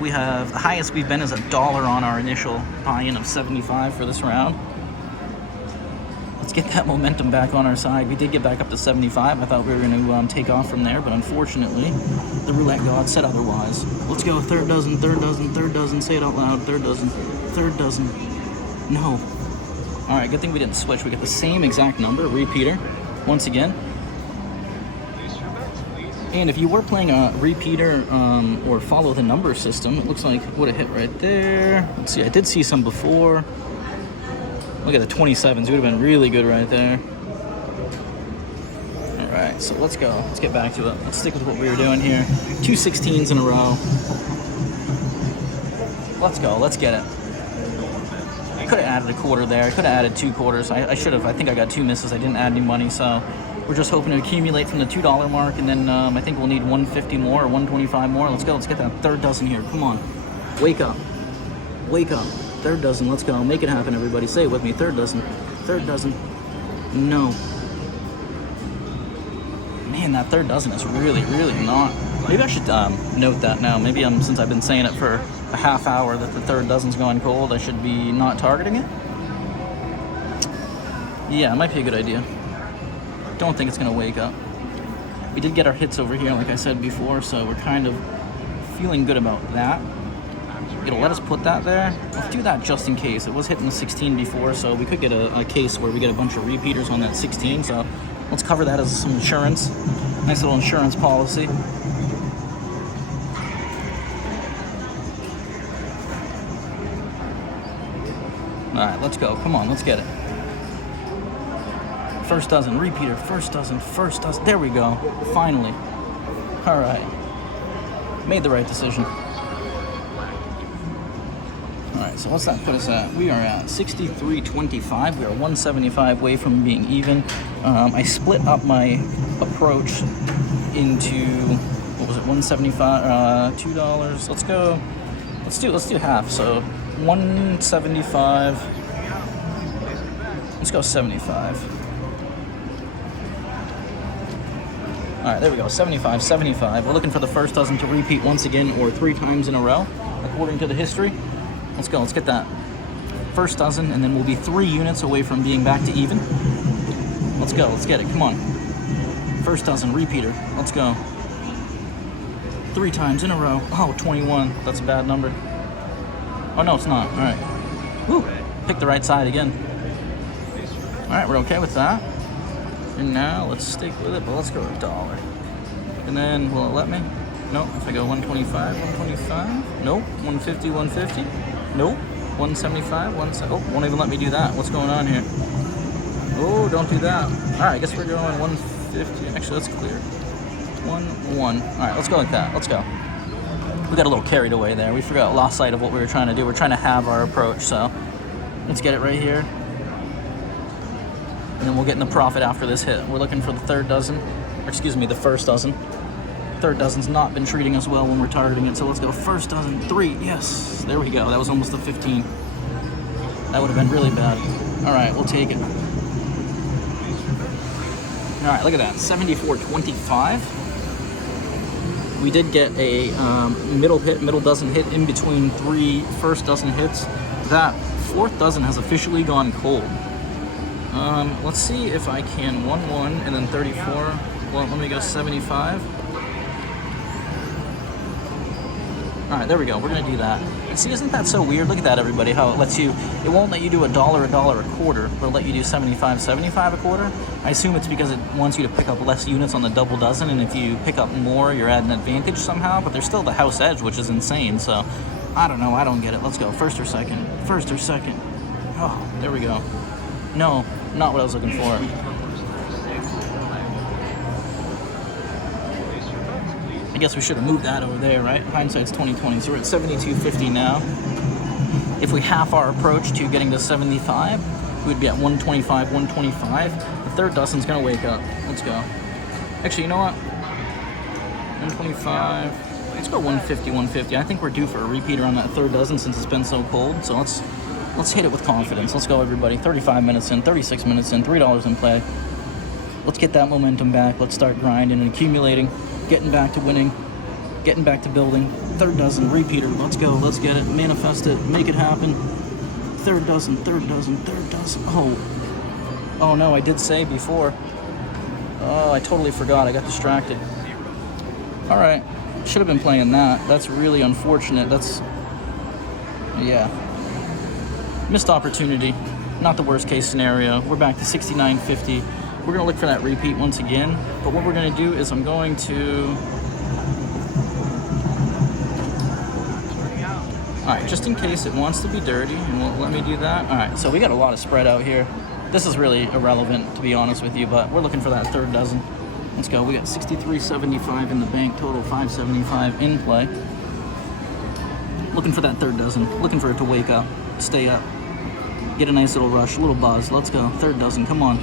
We have, the highest we've been is $1 on our initial buy-in of 75 for this round. Let's get that momentum back on our side. We did get back up to 75. I thought we were going to take off from there, but unfortunately, the roulette god said otherwise. Let's go. Third dozen, third dozen, third dozen. Say it out loud. Third dozen, third dozen. No. All right, good thing we didn't switch. We got the same exact number, repeater, once again. And if you were playing a repeater or follow the number system, it looks like it would have hit right there. Let's see, I did see some before. Look at the 27s, would have been really good right there. All right, so let's go. Let's get back to it. Let's stick with what we were doing here. 2 16s in a row. Let's go, let's get it. I could have added a quarter there. I could have added 2 quarters. I should have. I think I got 2 misses. I didn't add any money, so we're just hoping to accumulate from the $2 mark, and then I think we'll need 150 more or 125 more. Let's go. Let's get that third dozen here. Come on. Wake up. Wake up. Third dozen. Let's go. Make it happen, everybody. Say it with me. Third dozen. Third dozen. No. Man, that third dozen is really, really not. Maybe I should note that now. Maybe since I've been saying it for a half hour that the third dozen's going cold, I should be not targeting it. Yeah, it might be a good idea. Don't think it's going to wake up. We did get our hits over here, like I said before, so we're kind of feeling good about that. It'll let us put that there. Let's do that just in case. It was hitting the 16 before, so we could get a case where we get a bunch of repeaters on that 16, so let's cover that as some insurance. Nice little insurance policy. All right, let's go. Come on, let's get it. First dozen, repeater, first dozen, first dozen. There we go, finally. All right, made the right decision. All right, so what's that put us at? We are at 63.25. We are 175 away from being even. I split up my approach into, what was it, 175, $2. Let's go, let's do half. So 175, let's go 75. All right, there we go, 75, 75. We're looking for the first dozen to repeat once again or 3 times in a row, according to the history. Let's go, let's get that first dozen, and then we'll be 3 units away from being back to even. Let's go, let's get it, come on. First dozen, repeater, let's go. 3 times in a row. Oh, 21, that's a bad number. Oh, no, it's not, all right. Woo, pick the right side again. All right, we're okay with that. And now let's stick with it, but let's go $1. And then will it let me? Nope. If I go 125, 125. Nope. 150, 150. Nope. 175, oh, won't even let me do that. What's going on here? Oh, don't do that. All right, I guess we're going 150. Actually, that's clear. 1, 1. All right, let's go like that. Let's go. We got a little carried away there. We lost sight of what we were trying to do. We're trying to have our approach, so let's get it right here. And then we'll get in the profit after this hit. We're looking for the third dozen, or excuse me, the first dozen. Third dozen's not been treating us well when we're targeting it, so let's go first dozen, 3, yes. There we go, that was almost the 15. That would have been really bad. All right, we'll take it. All right, look at that, 74.25. We did get a middle dozen hit in between 3 first dozen hits. That 4th dozen has officially gone cold. Let's see if I can 1-1 and then 34. Well, let me go 75. All right, there we go. We're gonna do that. And see, isn't that so weird? Look at that, everybody. How it lets you. It won't let you do $1, $1 a quarter, but it'll let you do 75, 75 a quarter. I assume it's because it wants you to pick up less units on the double dozen, and if you pick up more, you're at an advantage somehow. But there's still the house edge, which is insane. So, I don't know. I don't get it. Let's go. First or second. First or second. Oh, there we go. No, not what I was looking for. I guess we should have moved that over there, right? Hindsight's 20/20. So we're at 72.50 now. If we half our approach to getting to 75, we'd be at 125, 125. The 3rd dozen's gonna wake up. Let's go. Actually, you know what? 125. Let's go 150, 150. I think we're due for a repeater on that 3rd dozen since it's been so cold. So let's hit it with confidence. Let's go, everybody. 35 minutes in, 36 minutes in, $3 in play. Let's get that momentum back. Let's start grinding and accumulating. Getting back to winning, getting back to building. 3rd dozen, repeater. Let's go, let's get it, manifest it, make it happen. 3rd dozen, 3rd dozen, 3rd dozen. Oh no, I did say before. Oh, I totally forgot, I got distracted. All right, should have been playing that. That's really unfortunate. Yeah. Missed opportunity, not the worst case scenario. We're back to 69.50. We're gonna look for that repeat once again, but what we're gonna do is I'm going to... All right, just in case it wants to be dirty, and won't let me do that. All right, so we got a lot of spread out here. This is really irrelevant, to be honest with you, but we're looking for that 3rd dozen. Let's go, we got 63.75 in the bank, total 575 in play. Looking for that 3rd dozen, looking for it to wake up, stay up, get a nice little rush, a little buzz. Let's go, 3rd dozen, come on.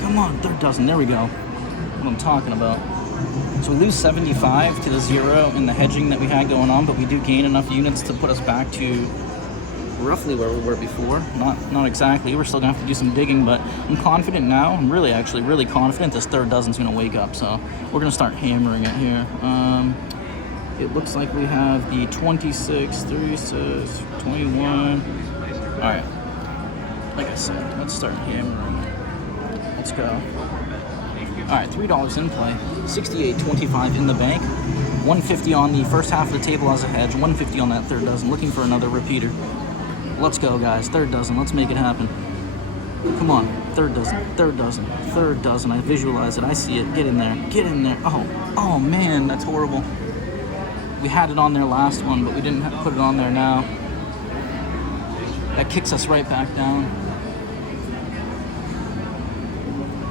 Come on, 3rd dozen, there we go. What I'm talking about. So we lose 75 to the 0 in the hedging that we had going on, but we do gain enough units to put us back to roughly where we were before. Not exactly, we're still gonna have to do some digging, but I'm confident now. I'm really confident this 3rd dozen's gonna wake up, so we're gonna start hammering it here. It looks like we have the 26, 36, 21. All right, like I said, let's start hammering. Let's go. All right, $3 in play, 68.25 in the bank, 150 on the first half of the table as a hedge, 150 on that 3rd dozen, looking for another repeater. Let's go, guys, 3rd dozen, let's make it happen. Come on, 3rd dozen, 3rd dozen, 3rd dozen, I visualize it, I see it, get in there, get in there. Oh man, that's horrible. We had it on there last one, but we didn't put it on there now. That kicks us right back down.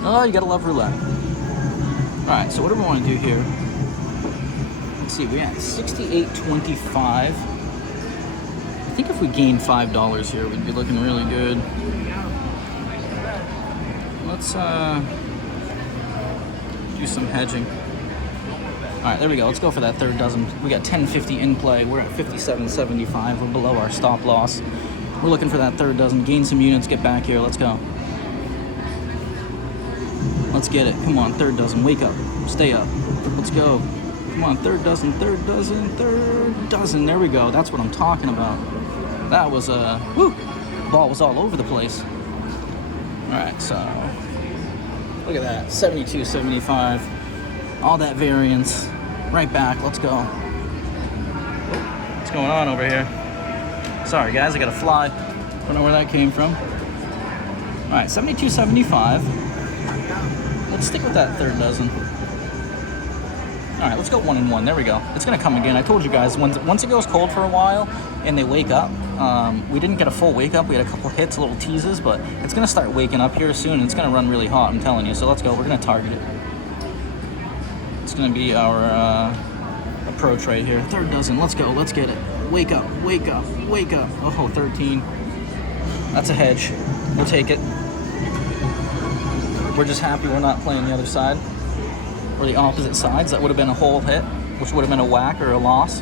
Oh, you gotta love roulette. All right, so what do we want to do here? Let's see, we're at 68.25. I think if we gain $5 here, we'd be looking really good. Let's do some hedging. All right, there we go. Let's go for that 3rd dozen. We got 10.50 in play. We're at 57.75. We're below our stop loss. We're looking for that 3rd dozen. Gain some units. Get back here. Let's go. Let's get it. Come on, 3rd dozen. Wake up. Stay up. Let's go. Come on, 3rd dozen, 3rd dozen, 3rd dozen. There we go. That's what I'm talking about. That was woo! Ball was all over the place. All right, so look at that. 72.75. All that variance. Right back. Let's go. What's going on over here? Sorry, guys. I got to fly. Don't know where that came from. All right, 72.75. Let's stick with that 3rd dozen. All right, let's go 1 and 1. There we go. It's gonna come again. I told you guys, once it goes cold for a while and they wake up, we didn't get a full wake up. We had a couple hits, little teases, but it's gonna start waking up here soon and it's gonna run really hot, I'm telling you. So let's go, we're gonna target it. It's gonna be our approach right here. 3rd dozen, let's go, let's get it. Wake up, wake up, wake up. Oh, 13. That's a hedge, we'll take it. We're just happy we're not playing the other side or the opposite sides. That would have been a whole hit, which would have been a whack or a loss.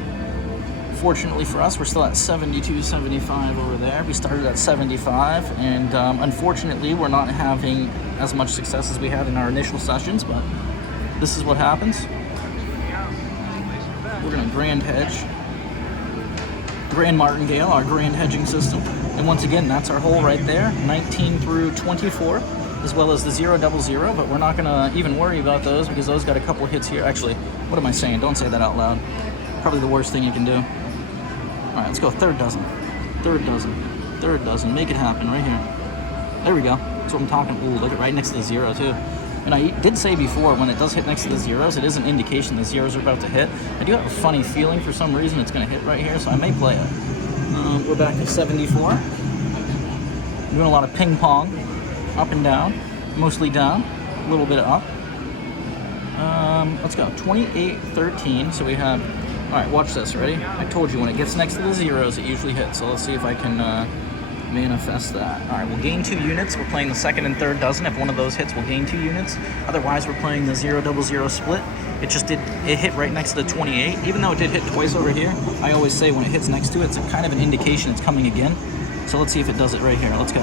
Fortunately for us, we're still at 72.75 over there. We started at 75, and unfortunately, we're not having as much success as we had in our initial sessions, but this is what happens. We're going to grand hedge. Grand Martingale, our grand hedging system. And once again, that's our hole right there, 19 through 24, as well as the 000, but we're not going to even worry about those because those got a couple hits here. Actually, what am I saying? Don't say that out loud. Probably the worst thing you can do. All right, let's go third dozen. Third dozen. Third dozen. Make it happen right here. There we go. That's what I'm talking about. Ooh, look at right next to the 0 too. And I did say before, when it does hit next to the zeros, it is an indication the zeros are about to hit. I do have a funny feeling for some reason it's going to hit right here, so I may play it. We're back to 74. Doing a lot of ping pong, up and down, mostly down, a little bit up. Let's go, 28-13, so we have, all right, watch this, ready? I told you when it gets next to the zeros, it usually hits, so let's see if I can manifest that. All right, we'll gain 2 units. We're playing the second and third dozen. If one of those hits, we'll gain 2 units. Otherwise, we're playing the 000 split. It hit right next to the 28. Even though it did hit twice over here, I always say when it hits next to it, it's a kind of an indication it's coming again. So let's see if it does it right here. Let's go.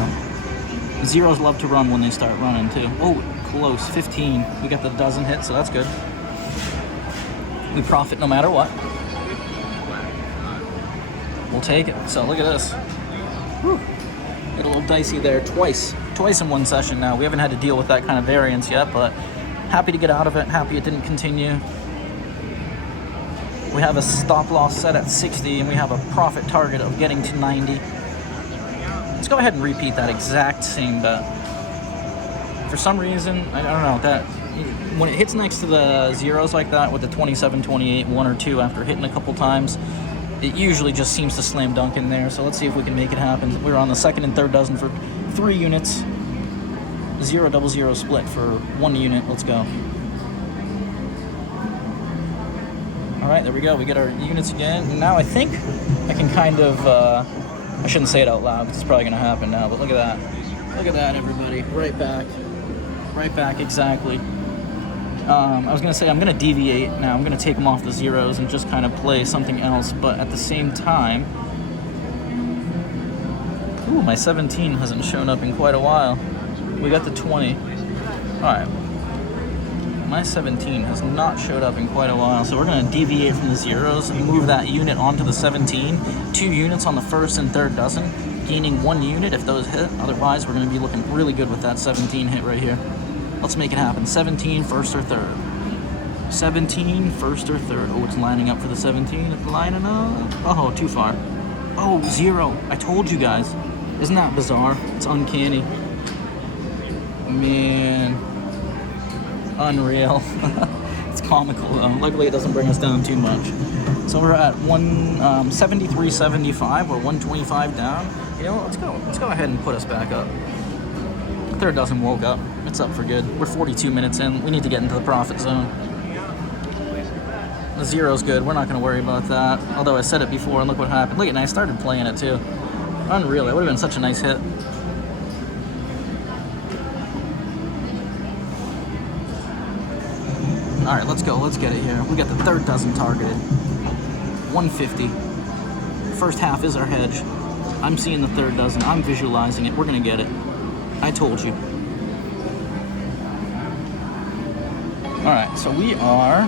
Zeros love to run when they start running too. Oh, close, 15. We got the dozen hit, so that's good. We profit no matter what. We'll take it. So look at this. Whew. Get a little dicey there twice in one session now. We haven't had to deal with that kind of variance yet, but happy to get out of it. Happy it didn't continue. We have a stop loss set at 60, and we have a profit target of getting to 90. Let's go ahead and repeat that exact same bet. For some reason, I don't know, that when it hits next to the zeros like that with the 27, 28, 1 or 2 after hitting a couple times, it usually just seems to slam dunk in there. So let's see if we can make it happen. We're on the second and third dozen for 3 units. 000 split for 1 unit. Let's go. All right, there we go. We get our units again. And now I think I can kind of, I shouldn't say it out loud because it's probably going to happen now, but look at that. Look at that, everybody. Right back. Right back, exactly. I was going to say I'm going to deviate now. I'm going to take them off the zeros and just kind of play something else. But at the same time, ooh, my 17 hasn't shown up in quite a while. We got the 20. All right. My 17 has not showed up in quite a while. So we're going to deviate from the zeros and move that unit onto the 17. 2 units on the first and third dozen, gaining 1 unit if those hit. Otherwise, we're going to be looking really good with that 17 hit right here. Let's make it happen. 17, first or third. 17, first or third. Oh, it's lining up for the 17. It's lining up. Oh, too far. Oh, 0. I told you guys. Isn't that bizarre? It's uncanny. Man. Unreal. It's comical, though. Luckily, it doesn't bring us down too much. So we're at 173.75. We're 125 down. You know what? Let's go ahead and put us back up. Third dozen woke up. It's up for good. We're 42 minutes in. We need to get into the profit zone. The zero's good. We're not going to worry about that. Although I said it before, and look what happened. Look at, and I started playing it too. Unreal. It would have been such a nice hit. All right, let's go. Let's get it here. We got the third dozen targeted. 150. First half is our hedge. I'm seeing the third dozen. I'm visualizing it. We're going to get it. I told you. All right, so we are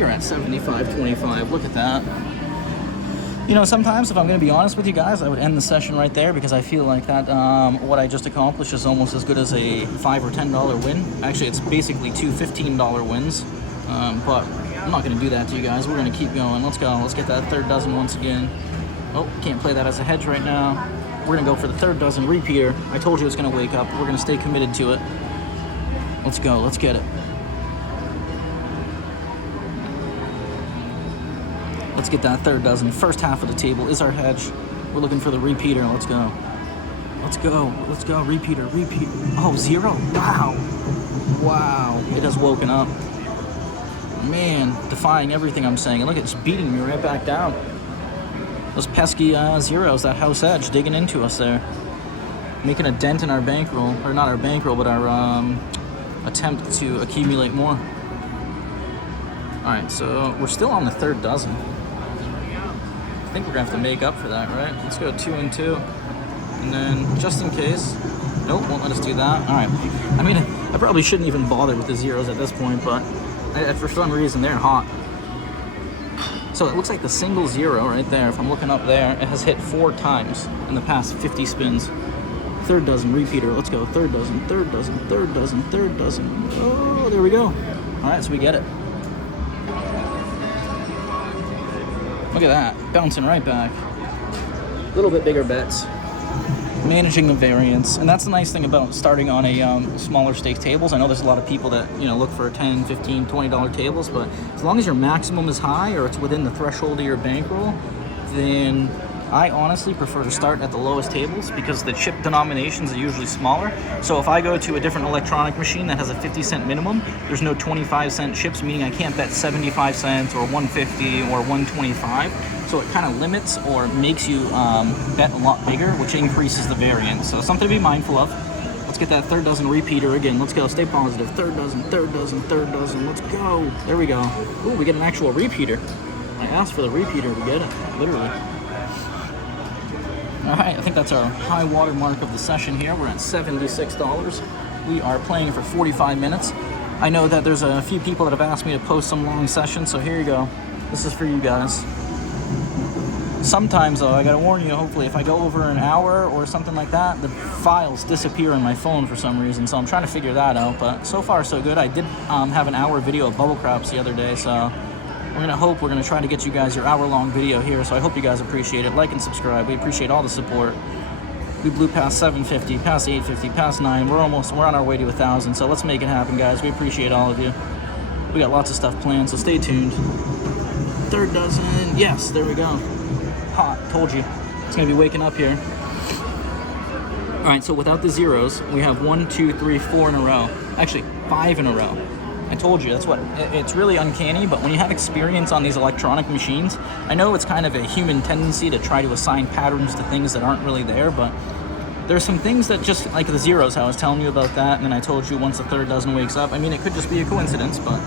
at 75.25. Look at that. You know, sometimes if I'm going to be honest with you guys, I would end the session right there because I feel like that what I just accomplished is almost as good as a $5 or $10 win. Actually, it's basically 2 $15 wins. But I'm not going to do that to you guys. We're going to keep going. Let's go. Let's get that third dozen once again. Oh, can't play that as a hedge right now. We're going to go for the third dozen repeater. I told you it's going to wake up. We're going to stay committed to it. Let's go. Let's get it. Let's get that third dozen. First half of the table is our hedge. We're looking for the repeater. Let's go. Let's go. Let's go. Repeater. Repeat. Oh, 0. Wow. Wow. It has woken up. Man, defying everything I'm saying. And look, it's beating me right back down. Those pesky zeros, that house edge, digging into us there. Making a dent in our bankroll. Or not our bankroll, but our attempt to accumulate more. Alright, so we're still on the third dozen. I think we're gonna have to make up for that, right? Let's go 2 and 2. And then, just in case, nope, won't let us do that. Alright, I mean, I probably shouldn't even bother with the zeros at this point, but for some reason they're hot. So it looks like the single zero right there, if I'm looking up there, it has hit 4 times in the past 50 spins. Third dozen, repeater, let's go. Third dozen, third dozen, third dozen, third dozen. Oh, there we go. Alright, so we get it. Look at that, bouncing right back. A little bit bigger bets. Managing the variance, and that's the nice thing about starting on a smaller stake tables. I know there's a lot of people that look for $10, $15, $20 tables, but as long as your maximum is high or it's within the threshold of your bankroll, then I honestly prefer to start at the lowest tables because the chip denominations are usually smaller. So if I go to a different electronic machine that has a 50-cent minimum, there's no 25-cent chips, meaning I can't bet 75 cents or 150 or 125. So it kind of limits or makes you bet a lot bigger, which increases the variance. So something to be mindful of. Let's get that third dozen repeater again. Let's go, stay positive. Third dozen, third dozen, third dozen. Let's go. There we go. Ooh, we get an actual repeater. I asked for the repeater to get it, literally. All right, I think that's our high water mark of the session here. We're at $76. We are playing for 45 minutes. I know that there's a few people that have asked me to post some long sessions, so here you go. This is for you guys. Sometimes, though, I gotta warn you, hopefully, if I go over an hour or something like that, the files disappear on my phone for some reason, so I'm trying to figure that out, but so far, so good. I did have an hour video of bubble craps the other day, so we're gonna try to get you guys your hour-long video here, so I hope you guys appreciate it. Like and subscribe. We appreciate all the support. We blew past 750, past 850, past 9. We're on our way to 1,000, so let's make it happen, guys. We appreciate all of you. We got lots of stuff planned, so stay tuned. Third dozen. Yes, there we go. Hot, told you. It's gonna be waking up here. All right, so without the zeros, we have 1, 2, 3, 4 in a row. Actually, 5 in a row. I told you, it's really uncanny, but when you have experience on these electronic machines, I know it's kind of a human tendency to try to assign patterns to things that aren't really there, but there's some things that just, like the zeros, how I was telling you about that, and then I told you once the third dozen wakes up. I mean, it could just be a coincidence, but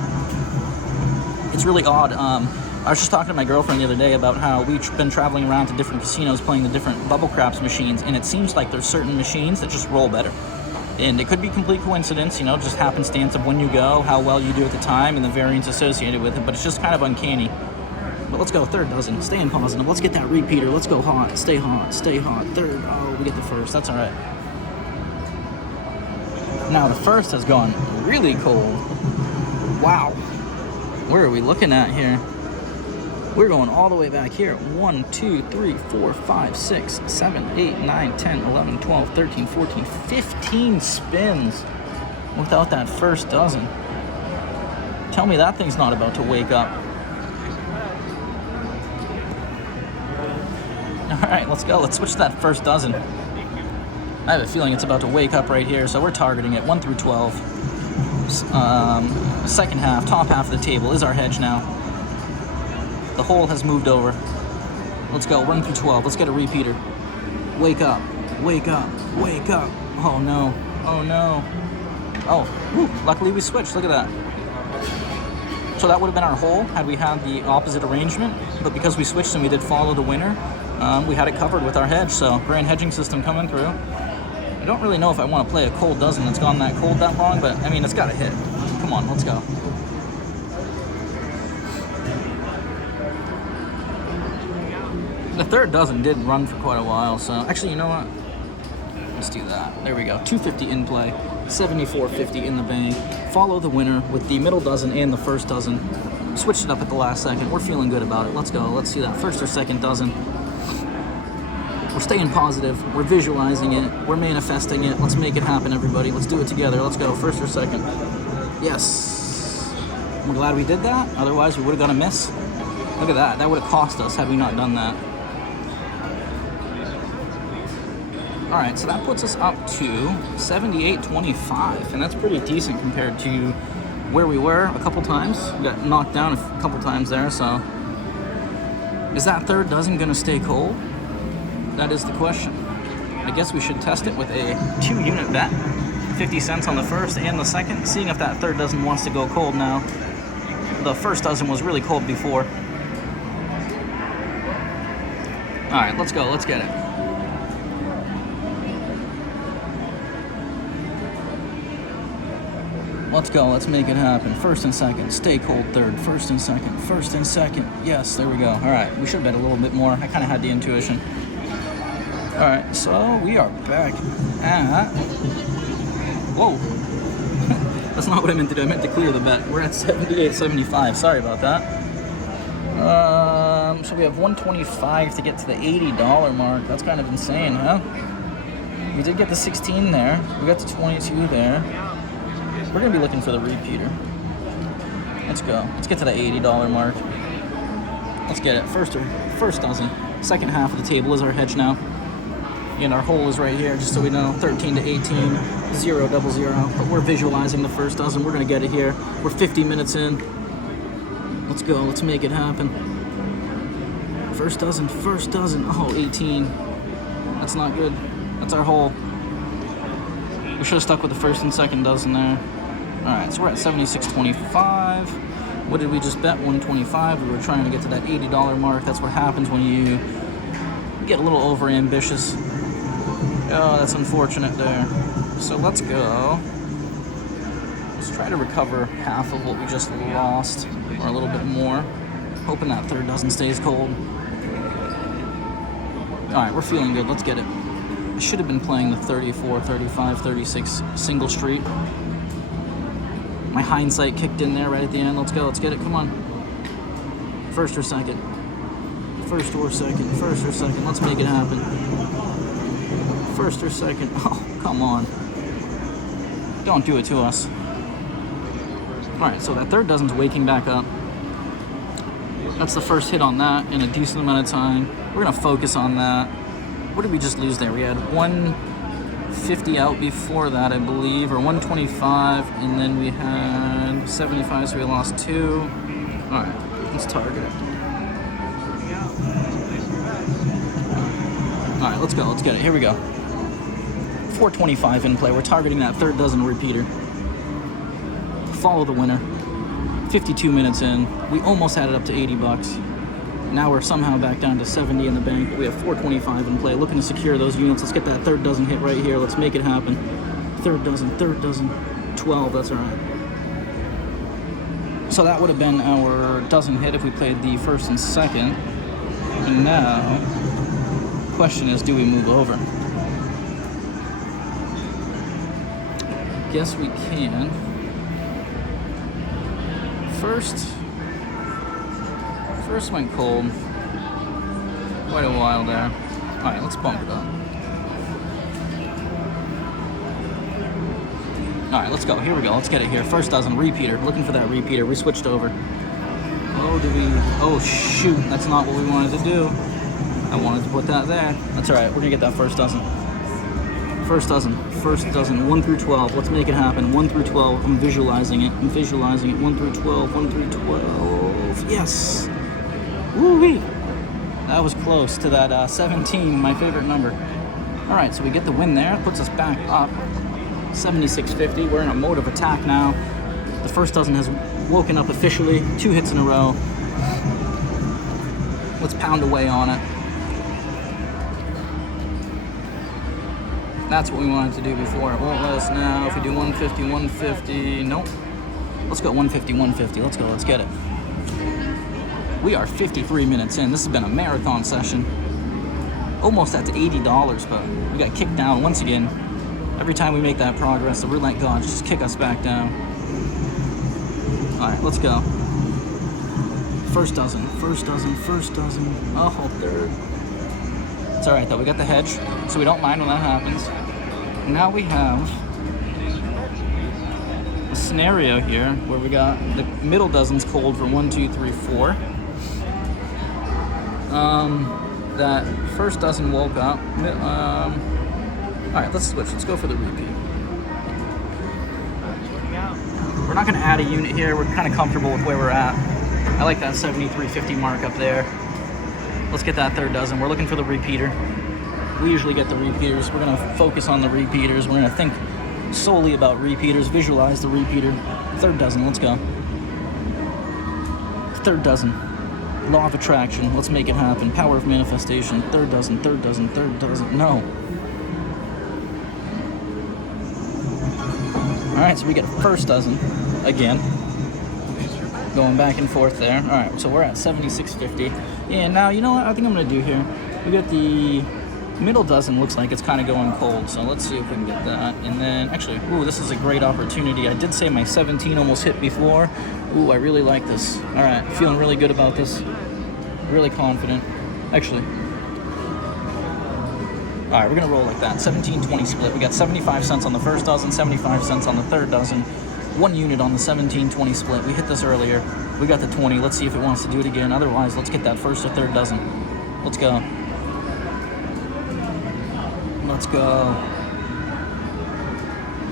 it's really odd. I was just talking to my girlfriend the other day about how we've been traveling around to different casinos playing the different bubble craps machines, and it seems like there's certain machines that just roll better. And it could be complete coincidence, just happenstance of when you go, how well you do at the time, and the variance associated with it, but it's just kind of uncanny. But let's go, third dozen, staying positive. Let's get that repeater, let's go hot, stay hot, stay hot. Third, oh, we get the first, that's all right. Now the first has gone really cold. Wow. Where are we looking at here? We're going all the way back here. 1, 2, 3, 4, 5, 6, 7, 8, 9, 10, 11, 12, 13, 14, 15 spins without that first dozen. Tell me that thing's not about to wake up. All right, let's go. Let's switch to that first dozen. I have a feeling it's about to wake up right here, so we're targeting it 1 through 12. Second half, top half of the table is our hedge now. The hole has moved over. Let's go, 1 through 12. Let's get a repeater. Wake up, wake up, wake up. Oh no, oh no. Oh, whew, luckily we switched, look at that. So that would have been our hole had we had the opposite arrangement, but because we switched and we did follow the winner, we had it covered with our hedge, so grand hedging system coming through. I don't really know if I want to play a cold dozen that's gone that cold that long, but I mean, it's got to hit. Come on, let's go. The third dozen did run for quite a while, so actually, you know what? Let's do that. There we go. 250 in play, 74.50 in the bank. Follow the winner with the middle dozen and the first dozen. Switched it up at the last second. We're feeling good about it. Let's go. Let's see that first or second dozen. We're staying positive. We're visualizing it. We're manifesting it. Let's make it happen, everybody. Let's do it together. Let's go. First or second. Yes. We're glad we did that. Otherwise, we would have got a miss. Look at that. That would have cost us had we not done that. All right, so that puts us up to 78.25, and that's pretty decent compared to where we were a couple times. We got knocked down a couple times there, so is that third dozen gonna stay cold? That is the question. I guess we should test it with a 2-unit bet, 50 cents on the first and the second, seeing if that third dozen wants to go cold now. the first dozen was really cold before. All right, let's go. Let's get it. Let's go. Let's make it happen. First and second. Stay cold third. First and second. First and second. Yes, there we go. All right, we should bet a little bit more. I kind of had the intuition. All right, so we are back at... Whoa. That's not what I meant to do. I meant to clear the bet. We're at 78.75. Sorry about that. So we have 125 to get to the $80 mark. That's kind of insane, huh? We did get the 16 there. We got the 22 there. We're going to be looking for the repeater. Let's go. Let's get to the $80 mark. Let's get it. First dozen. Second half of the table is our hedge now. And our hole is right here, just so we know. 13 to 18, 0, double 0. But we're visualizing the first dozen. We're going to get it here. We're 50 minutes in. Let's go. Let's make it happen. First dozen. Oh, 18. That's not good. That's our hole. We should have stuck with the first and second dozen there. All right, so we're at 76.25. What did we just bet? 125. We were trying to get to that $80 mark. That's what happens when you get a little over ambitious. Oh, that's unfortunate there. So let's go. Let's try to recover half of what we just lost, or a little bit more. Hoping that third dozen stays cold. All right, we're feeling good. Let's get it. I should have been playing the 34, 35, 36 single street. My hindsight kicked in there right at the end. Let's go. Let's get it. Come on. First or second. First or second. First or second. Let's make it happen. First or second. Oh, come on. Don't do it to us. All right, so that third dozen's waking back up. That's the first hit on that in a decent amount of time. We're going to focus on that. What did we just lose there? We had 150 out before that, I believe, or 125, and then we had 75, so we lost 2. All right, let's target it. All right, let's go. Let's get it. Here we go. 425 in play. We're targeting that third dozen repeater. Follow the winner. 52 minutes in. We almost had it up to 80 bucks. Now we're somehow back down to 70 in the bank, but we have 425 in play. Looking to secure those units. Let's get that third dozen hit right here. Let's make it happen. Third dozen, 12. That's all right. So that would have been our dozen hit if we played the first and second. And now, the question is, do we move over? Guess we can. First went cold. Quite a while there. All right, let's bump it up. All right, let's go. Here we go. Let's get it here. First dozen, repeater. Looking for that repeater. We switched over. Oh, shoot. That's not what we wanted to do. I wanted to put that there. That's all right. We're going to get that first dozen. First dozen, 1 through 12. Let's make it happen. 1 through 12. I'm visualizing it. 1 through 12. 1 through 12. Yes. Woo-wee. That was close to that 17, my favorite number. All right, so we get the win there. Puts us back up. 76.50. We're in a mode of attack now. The first dozen has woken up officially. 2 hits in a row. Let's pound away on it. That's what we wanted to do before. It won't let us now. If we do 150, 150, nope. Let's go 150, 150. Let's go, let's get it. We are 53 minutes in. This has been a marathon session. Almost at $80, but we got kicked down once again. Every time we make that progress, the roulette gods just kick us back down. All right, let's go. First dozen. Oh, third. It's all right, though. We got the hedge, so we don't mind when that happens. Now we have a scenario here where we got the middle dozen's cold for 1, 2, 3, 4. That first dozen woke up. All right, let's switch. Let's go for the repeat. We're not going to add a unit here. We're kind of comfortable with where we're at. I like that 73.50 mark up there. Let's get that third dozen. We're looking for the repeater. We usually get the repeaters. We're going to focus on the repeaters. We're going to think solely about repeaters, visualize the repeater. Third dozen, let's go. Third dozen. Law of attraction. Let's make it happen. Power of manifestation. Third dozen, third dozen, third dozen. No. Alright, so we get first dozen again. Going back and forth there. Alright, so we're at 76.50. And now, you know what I think I'm going to do here? We got the middle dozen, looks like it's kind of going cold. So let's see if we can get that. And then, actually, ooh, this is a great opportunity. I did say my 17 almost hit before. Ooh, I really like this. Alright, feeling really good about this. Really confident. Actually. Alright, we're going to roll like that. 17-20 split. We got 75 cents on the first dozen, 75 cents on the third dozen. 1 unit on the 17-20 split. We hit this earlier. We got the 20. Let's see if it wants to do it again. Otherwise, let's get that first or third dozen. Let's go. Let's go.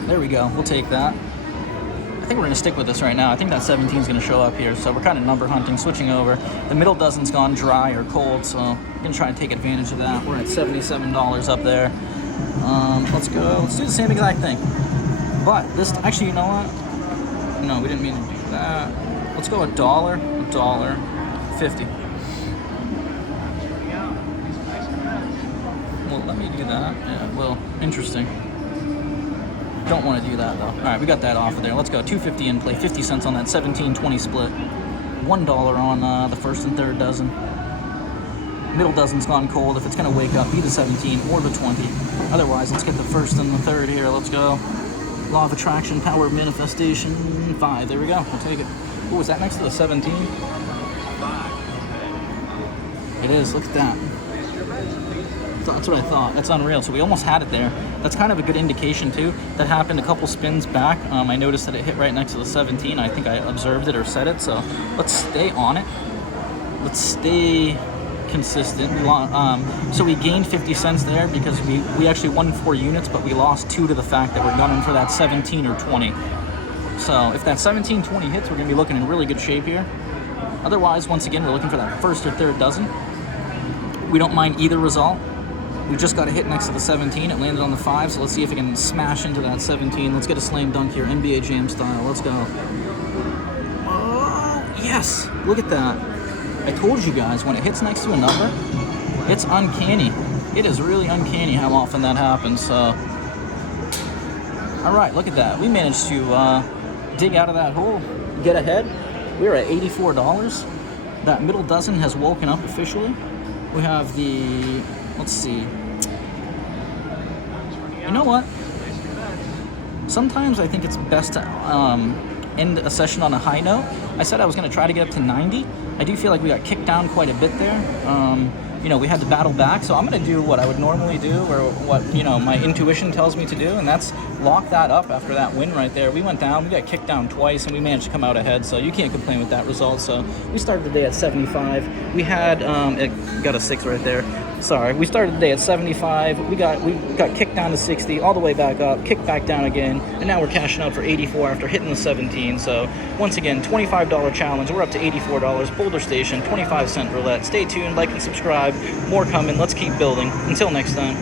There we go. We'll take that. I think we're going to stick with this right now. I think that 17 is going to show up here. So we're kind of number hunting, switching over. The middle dozen's gone dry or cold, so I'm going to try and take advantage of that. We're at $77 up there. Let's go. Let's do the same exact thing. But this, actually, you know what? No, we didn't mean to do that. Let's go $1.50. Well, let me do that. Yeah, well, interesting. Don't want to do that, though. All right, we got that off of there. Let's go. $2.50 in play. 50 cents on that 17-20 split. $1 on the first and third dozen. Middle dozen's gone cold. If it's going to wake up, be the 17 or the 20. Otherwise, let's get the first and the third here. Let's go. Law of attraction, power of manifestation, 5. There we go. We'll take it. Oh, is that next to the 17? It is. Look at that. That's what I thought. That's unreal. So we almost had it there. That's kind of a good indication, too. That happened a couple spins back. I noticed that it hit right next to the 17. I think I observed it or said it. So let's stay on it. Let's stay consistent. So we gained 50 cents there because we actually won 4 units, but we lost 2 to the fact that we're gunning for that 17 or 20. So if that 17-20 hits, we're going to be looking in really good shape here. Otherwise, once again, we're looking for that first or third dozen. We don't mind either result. We just got a hit next to the 17. It landed on the 5, so let's see if it can smash into that 17. Let's get a slam dunk here, NBA Jam style. Let's go. Oh, yes! Look at that. I told you guys, when it hits next to a number, it's uncanny. It is really uncanny how often that happens. So, all right, look at that. We managed to dig out of that hole, get ahead. We're at $84. That middle dozen has woken up officially. We have the, let's see. You know what? Sometimes I think it's best to end a session on a high note. I said I was going to try to get up to 90. I do feel like we got kicked down quite a bit there. We had to battle back, so I'm going to do what I would normally do, or what, my intuition tells me to do, and that's lock that up after that win right there. We went down, we got kicked down twice, and we managed to come out ahead, so you can't complain with that result. So we started the day at 75. We had, it got a 6 right there. Sorry, we started the day at 75. We got kicked down to 60, all the way back up, kicked back down again, and now we're cashing out for 84 after hitting the 17. So once again, $25 challenge. We're up to $84. Boulder Station, 25-cent roulette. Stay tuned, like and subscribe. More coming. Let's keep building. Until next time.